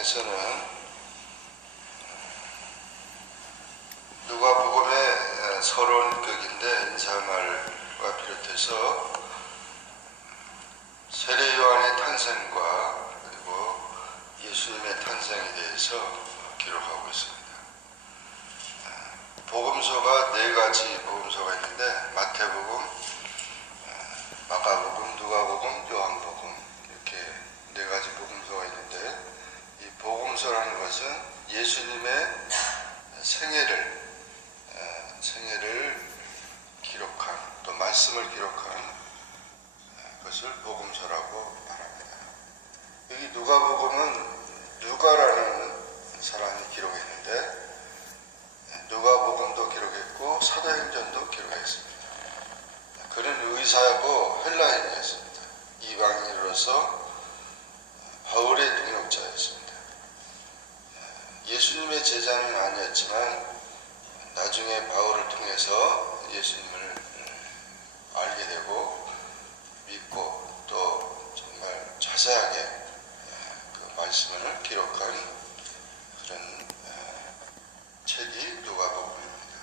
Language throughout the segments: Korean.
장에서는 누가복음의 서론격인데 인사말과 비롯해서 세례 요한의 탄생과 그리고 예수님의 탄생에 대해서 기록하고 있습니다. 복음서가 4가지 복음서가 있는데 마태복음, 마가복음, 누가복음, 요한복음 이렇게 4가지 복음서가 있는데 이 복음서라는 것은 예수님의 생애를 기록한 또 말씀을 기록한 것을 복음서라고 말합니다. 여기 누가복음은 누가라는 사람이 기록했는데 누가복음도 기록했고 사도행전도 기록했습니다. 그는 의사고 헬라인이었습니다. 이방인으로서 바울의 동역자였습니다. 예수님의 제자는 아니었지만 나중에 바울을 통해서 예수님을 알게 되고 믿고 또 정말 자세하게 그 말씀을 기록한 그런 책이 누가복음입니다.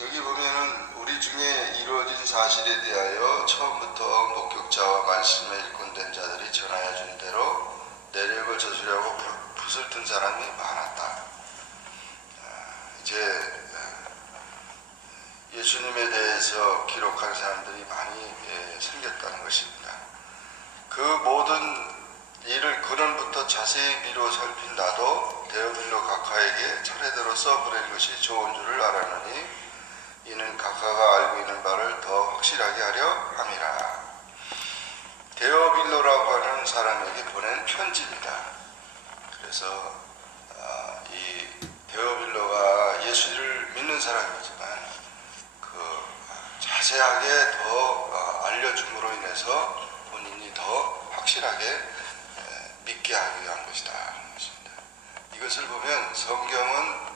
여기 보면은 우리 중에 이루어진 사실에 대하여 처음부터 목격자와 말씀에 일꾼된 자들이 전하여 준 대로 내력을 저지르려고 붓을 든 사람이 많았다. 이제 예수님에 대해서 기록한 사람들이 많이 생겼다는 것입니다. 그 모든 일을 근원부터 자세히 미루어 살핀 나도 데오빌로 각하에게 차례대로 써보낸 것이 좋은 줄을 알았느니 이는 각하가 알고 있는 바를 더 확실하게 하려 함이라. 데오빌로라고 하는 사람에게 보낸 편지입니다. 그래서 이 데오빌로가 예수를 믿는 사람이지만 그 자세하게 더 알려줌으로 인해서 본인이 더 확실하게 믿게 하기 위한 것이다 하는 것입니다. 이것을 보면 성경은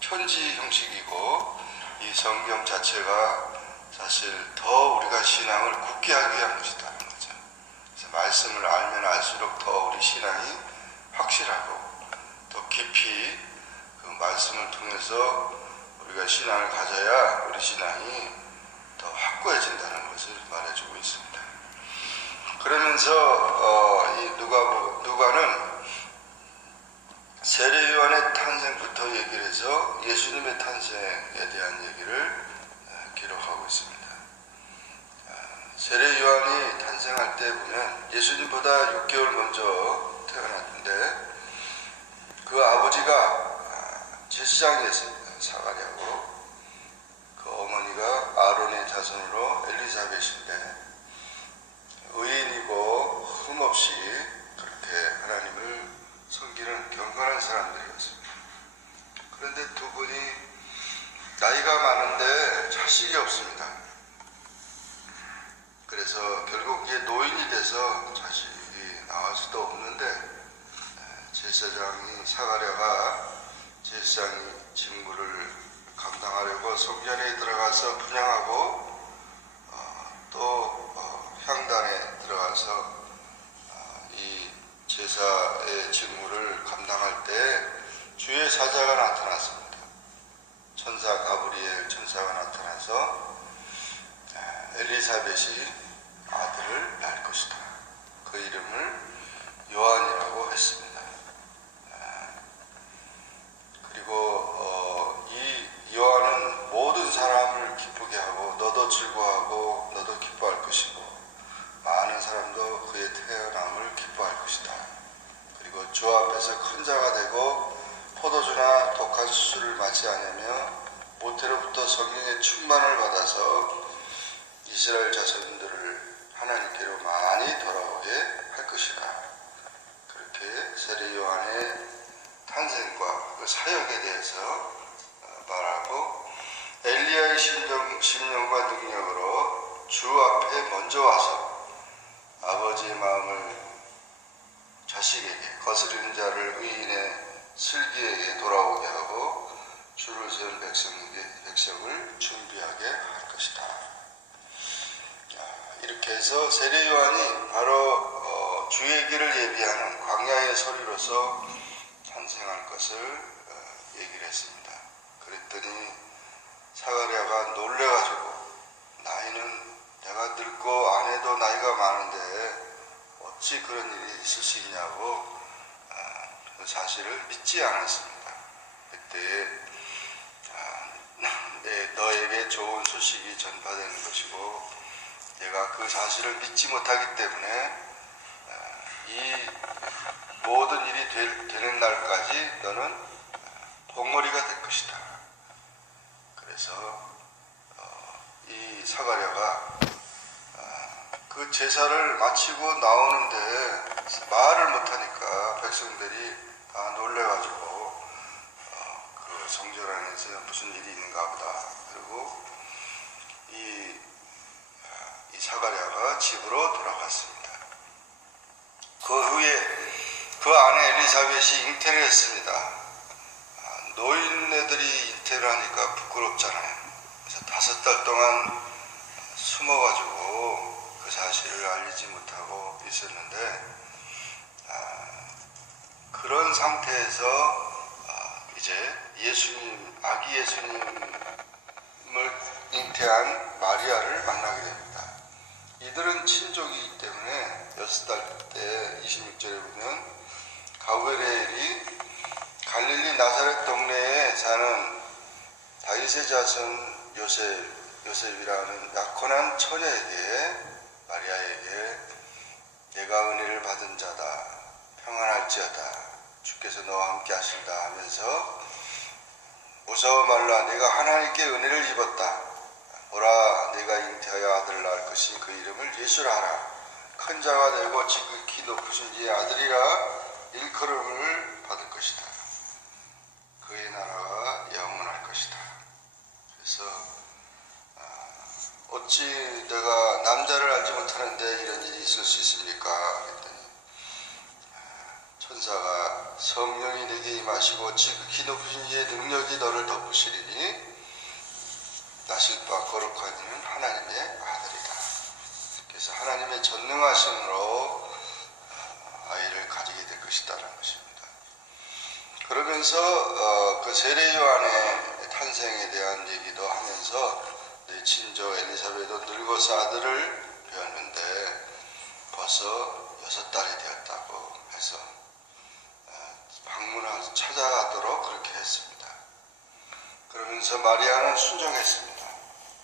편지 형식이고 이 성경 자체가 사실 더 우리가 신앙을 굳게 하기 위한 것이다 하는 거죠. 그래서 말씀을 알면 알수록 더 우리 신앙이 확실하고 더 깊이 그 말씀을 통해서 우리가 신앙을 가져야 우리 신앙이 더 확고해진다는 것을 말해주고 있습니다. 그러면서 이 누가는 세례 요한의 탄생부터 얘기를 해서 예수님의 탄생에 대한 얘기를 기록하고 있습니다. 세례 요한이 탄생할 때 보면 예수님보다 6개월 먼저 태어났는데 그 아버지가 제사장이었습니다. 사가랴고. 그 어머니가 아론의 자손으로 엘리사벳인데 의인이고 흠없이 그렇게 하나님을 섬기는 경건한 사람들이었습니다. 그런데 두 분이 나이가 많은데 자식이 없습니다. 그래서 결국 이제 노인이 돼서 자식이 나올 수도 없는데 제사장이 사가랴가 제사장이 직무를 감당하려고 성전에 들어가서 분향하고 또 향단에 들어가서 이 제사의 직무를 감당할 때 주의 사자가 나타났습니다. 천사 가브리엘 천사가 나타나서 엘리사벳이 아들을 낳을 것이다. 그 이름을 요한이라고 했습니다. 그리고 이 요한은 모든 사람을 기쁘게 하고 너도 즐거워하고 너도 기뻐할 것이고 많은 사람도 그의 태어남을 기뻐할 것이다. 그리고 주 앞에서 큰 자가 되고 포도주나 독한 수술을 맞지 않으며 모태로부터 성령의 충만을 받아서 이스라엘 자손들을 하나님께로 많이 돌아오게 할 것이다. 그렇게 세례 요한의 탄생과 그 사역에 대해서 말하고 엘리야의 심령과 능력으로 주 앞에 먼저 와서 아버지의 마음을 자식에게 거스르는 자를 의인의 슬기에게 돌아오게 하고 주를 세운 백성을 준비하게 할 것이다. 이렇게 해서 세례 요한이 바로 주의 길을 예비하는 광야의 소리로서 탄생할 것을 얘기를 했습니다. 그랬더니 사가랴가 놀래가지고 나이는 내가 늙고 아내도 나이가 많은데 어찌 그런 일이 있을 수 있냐고 그 사실을 믿지 않았습니다. 그때 너에게 좋은 소식이 전파되는 것이고 내가 그 사실을 믿지 못하기 때문에 이 모든 일이 되는 날까지 너는 봉어리가 될 것이다. 그래서 이 사가랴가 그 제사를 마치고 나오는데 말을 못하니까 백성들이 다 놀래가지고 그 성전 안에서 무슨 일이 있는가 보다. 그리고 이 사가랴가 집으로 돌아갔습니다. 그 후에 그 아내 엘리사벳이 잉태를 했습니다. 노인네들이 잉태를 하니까 부끄럽잖아요. 그래서 5달 동안 숨어가지고 그 사실을 알리지 못하고 있었는데 그런 상태에서 이제 아기 예수님을 잉태한 마리아를 만나게 됩니다. 이들은 친족이기 때문에 6달 때 26절에 보면 가브리엘이 갈릴리 나사렛 동네에 사는 다윗의 자손 요셉이라는 약혼한 처녀에게 마리아에게 내가 은혜를 받은 자다 평안할지어다 주께서 너와 함께 하실다 하면서 무서워 말라 내가 하나님께 은혜를 입었다 보라 내가 잉태하여 아들을 낳을 것이니 그 이름을 예수라 하라 큰 자가 되고 지극히 높으신 이의 아들이라 일컬음을 받을 것이다 그의 나라가 영원할 것이다. 그래서 어찌 내가 남자를 알지 못하는데 이런 일이 있을 수 있습니까? 그랬더니 천사가 성령이 내게 임하시고 지극히 높으신 이의 능력이 너를 덮으시리니 나실 바 거룩한 이는 하나님의 아들이다. 그래서 하나님의 전능하심으로 아이를 가지게 될 것이다라는 것입니다. 그러면서 그 세례 요한의 탄생에 대한 얘기도 하면서 내 친족 엘리사벳도 늙어서 아들을 배웠는데 벌써 6달이 되었다고 해서 방문하서 찾아가도록 그렇게 했습니다. 그러면서 마리아는 순종했습니다.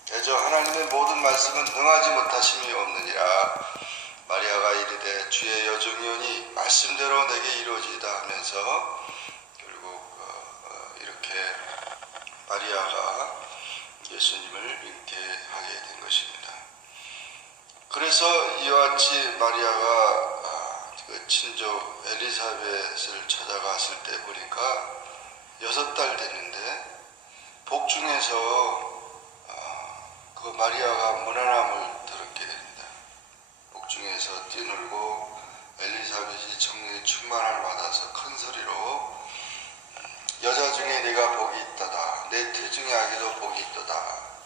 대저 하나님의 모든 말씀은 능하지 못하심이 없느니라. 마리아가 이르되 주의 여종이오니 말씀대로 내게 이루어지이다 하면서 결국 이렇게 마리아가 예수님을 잉태하게 된 것입니다. 그래서 이와 같이 마리아가 그 친족 엘리사벳을 찾아갔을 때 보니까 6달 됐는데 복중에서 그 마리아가 무난함을 들었게 됩니다. 복중에서 뛰놀고 엘리사벳이 성령의 충만을 받아서 큰 소리로 여자 중에 내가 복이 있도다 내 태중의 아기도 복이 있도다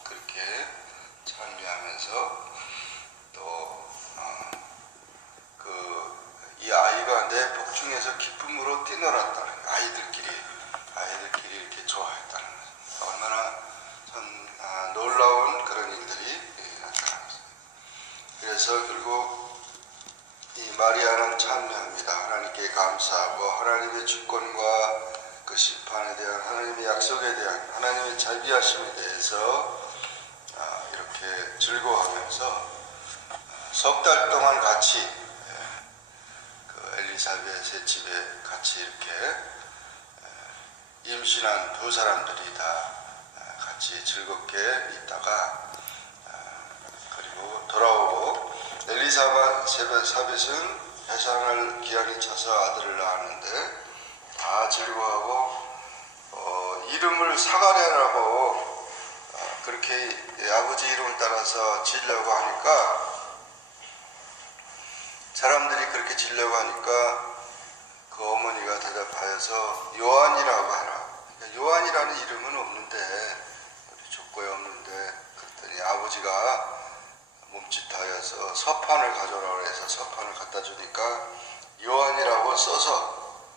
그렇게 찬미하면서 또 이 아이가 내 복중에서 기쁨으로 뛰놀았다는 아이들끼리 이렇게 좋아했다는 것입니다. 얼마나 참 놀라운 그런 일들이 나타납니다. 그래서 결국 이 마리아는 찬미합니다. 하나님께 감사하고 하나님의 주권과 그 심판에 대한 하나님의 약속에 대한 하나님의 자비하심에 대해서 이렇게 즐거워하면서 6달 동안 같이 그 엘리사벳의 집에 같이 이렇게 임신한 두 사람들이 다 같이 즐겁게 있다가 그리고 돌아오고 엘리사벳은 해산을 기한이 차서 아들을 낳았는데 다 즐거워하고 이름을 사가랴라고 그렇게 아버지 이름을 따라서 지으려고 하니까 사람들이 그렇게 지으려고 하니까 그 어머니가 대답하여서 요한이라고 하라. 그러니까 요한이라는 이름은 없는데 우리 족보에 없는데 그랬더니 아버지가 몸짓하여서 그래서 서판을 가져오라고 해서 서판을 갖다 주니까 요한이라고 써서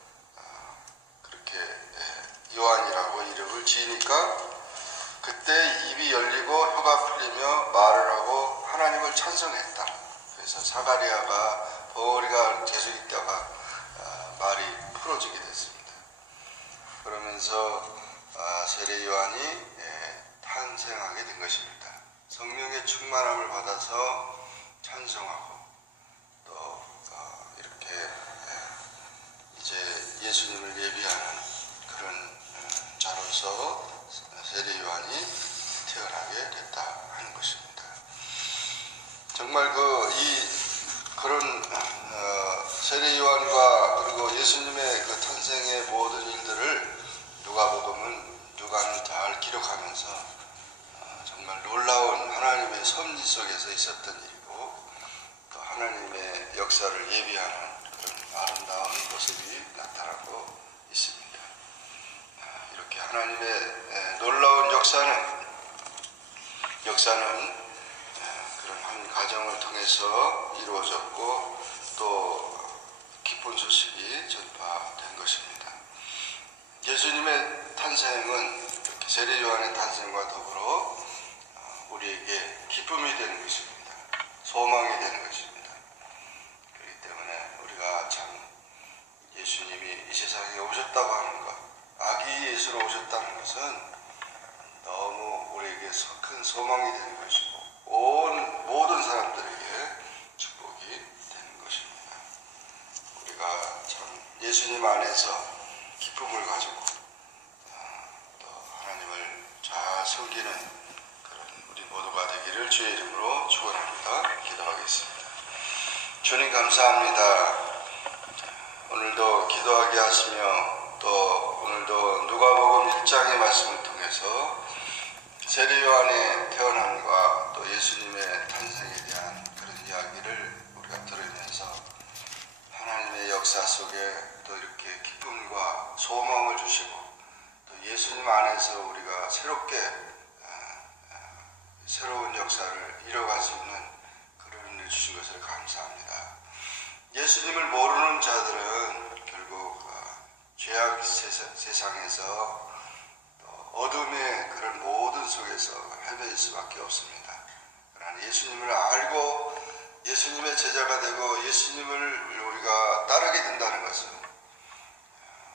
그렇게 요한이라고 이름을 지으니까 그때 입이 열리고 혀가 풀리며 말을 하고 하나님을 찬송했다. 그래서 사가랴가 벙어리가 계속 있다가 말이 풀어지게 됐습니다. 그러면서 세례 요한이 탄생하게 된 것입니다. 성령의 충만함을 받아서 찬송하고 또 이렇게 이제 예수님을 예비하는 그런 자로서 세례 요한이 태어나게 됐다 하는 것입니다. 정말 그런 세례 요한과 그리고 예수님의 그 탄생의 모든 일들을 누가는 잘 기록하면서 정말 놀라운 하나님의 섭리 속에서 있었던 일이고 또 하나님의 역사를 예비하는 그런 아름다운 모습이 나타나고 있습니다. 이렇게 하나님의 놀라운 역사는 그런 한 가정을 통해서 이루어졌고 또 기쁜 소식이 전파된 것입니다. 예수님의 탄생은 이렇게 세례 요한의 탄생과 더불어 우리에게 기쁨이 되는 것입니다. 소망이 되는 것입니다. 그렇기 때문에 우리가 참 예수님이 이 세상에 오셨다고 하는 것, 아기 예수로 오셨다는 것은 너무 우리에게 큰 소망이 되는 것이고 모든 사람들에게 축복이 되는 것입니다. 우리가 참 예수님 안에서 기쁨을 가지고 또 하나님을 잘 섬기는 그런 우리 모두가 되기를 주의 이름으로 축원합니다. 기도하겠습니다. 주님 감사합니다. 오늘도 기도하게 하시며 또 오늘도 누가복음 1장의 말씀을 통해서 세례 요한의 태어남과 또 예수님의 탄생에 대한 그런 이야기를 우리가 들으면서 하나님의 역사 속에 또 이렇게 기쁨과 소망을 주시고 또 예수님 안에서 우리가 새로운 역사를 이뤄갈 수 있는 그런 은혜를 주신 것을 감사합니다. 예수님을 모르는 자들은 결국 죄악 세상에서 어둠의 그런 모든 속에서 헤매일 수밖에 없습니다. 그러나 예수님을 알고 예수님의 제자가 되고 예수님을 우리가 따르게 된다는 것은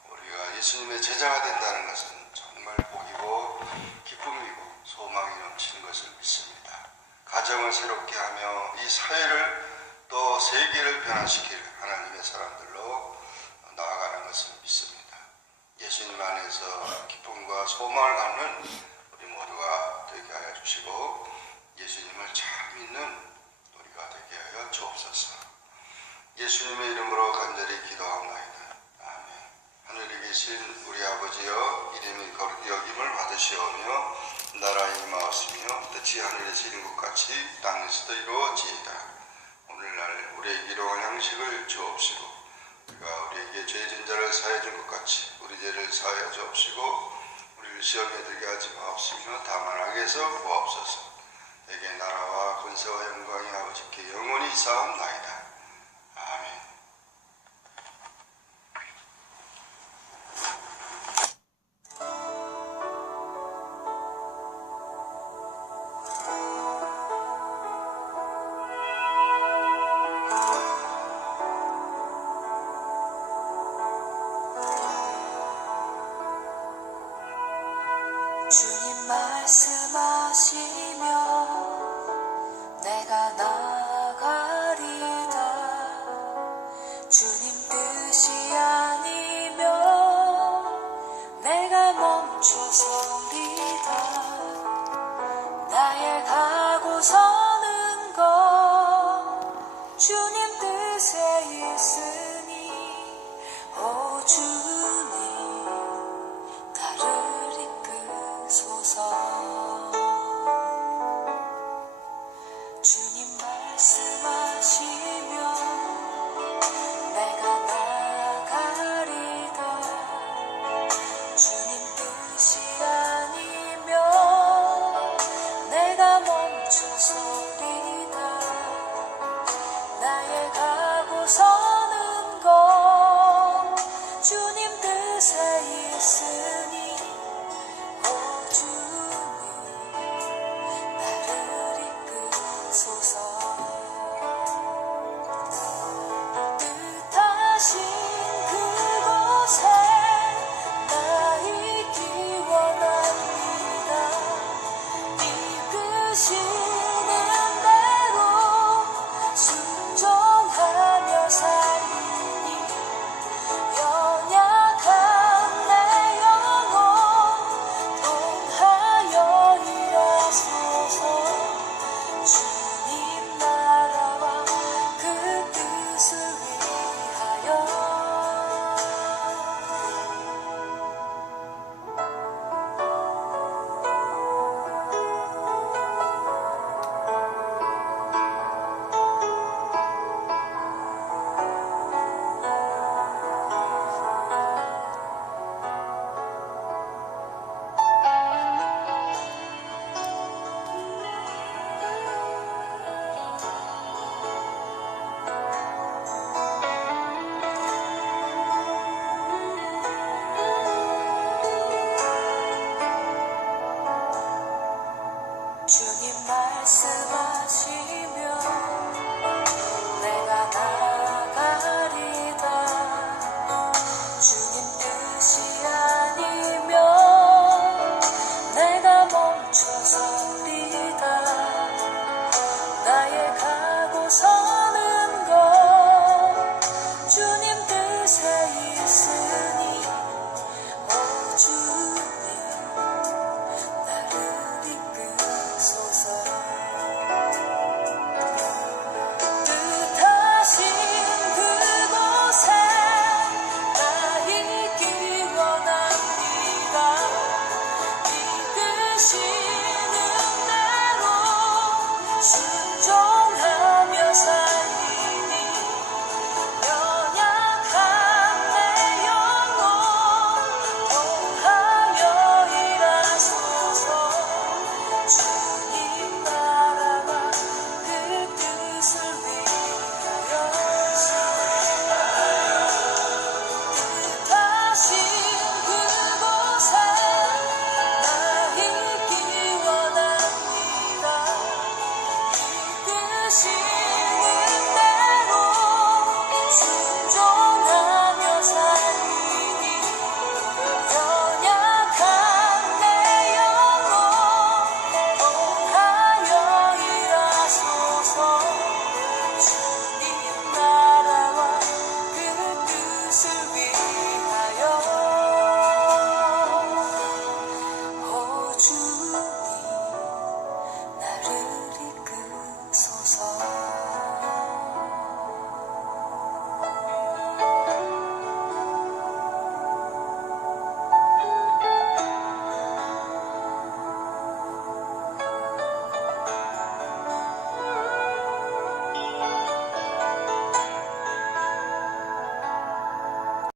우리가 예수님의 제자가 된다는 것은 정말 복이고 기쁨이고 소망이 넘치는 것을 믿습니다. 가정을 새롭게 하며 이 사회를 또 세계를 변화시킬 하나님의 사람들로 나아가는 것을 믿습니다. 예수님 안에서 기쁨과 소망을 갖는 우리 모두가 되게 하여 주시고 예수님을 잘 믿는 우리가 되게 하여 주옵소서. 예수님의 이름으로 간절히 기도하옵나이다. 아멘. 하늘에 계신 우리 아버지여, 이름이 거룩히 여김을 받으시오며 나라에 임하옵시며 뜻이 하늘에서 이룬 것 같이 땅에서도 이루어지이다. 오늘날 우리에게 일용할 양식을 주옵시고 우리가 우리에게 죄진 자를 사하여 준 것 같이 우리 죄를 사하여 주옵시고 우리를 시험에 들게 하지 마옵시며 다만 악에서 구하옵소서. 내게 나라와 권세와 영광이 아버지께 영원히 있사옵나이다.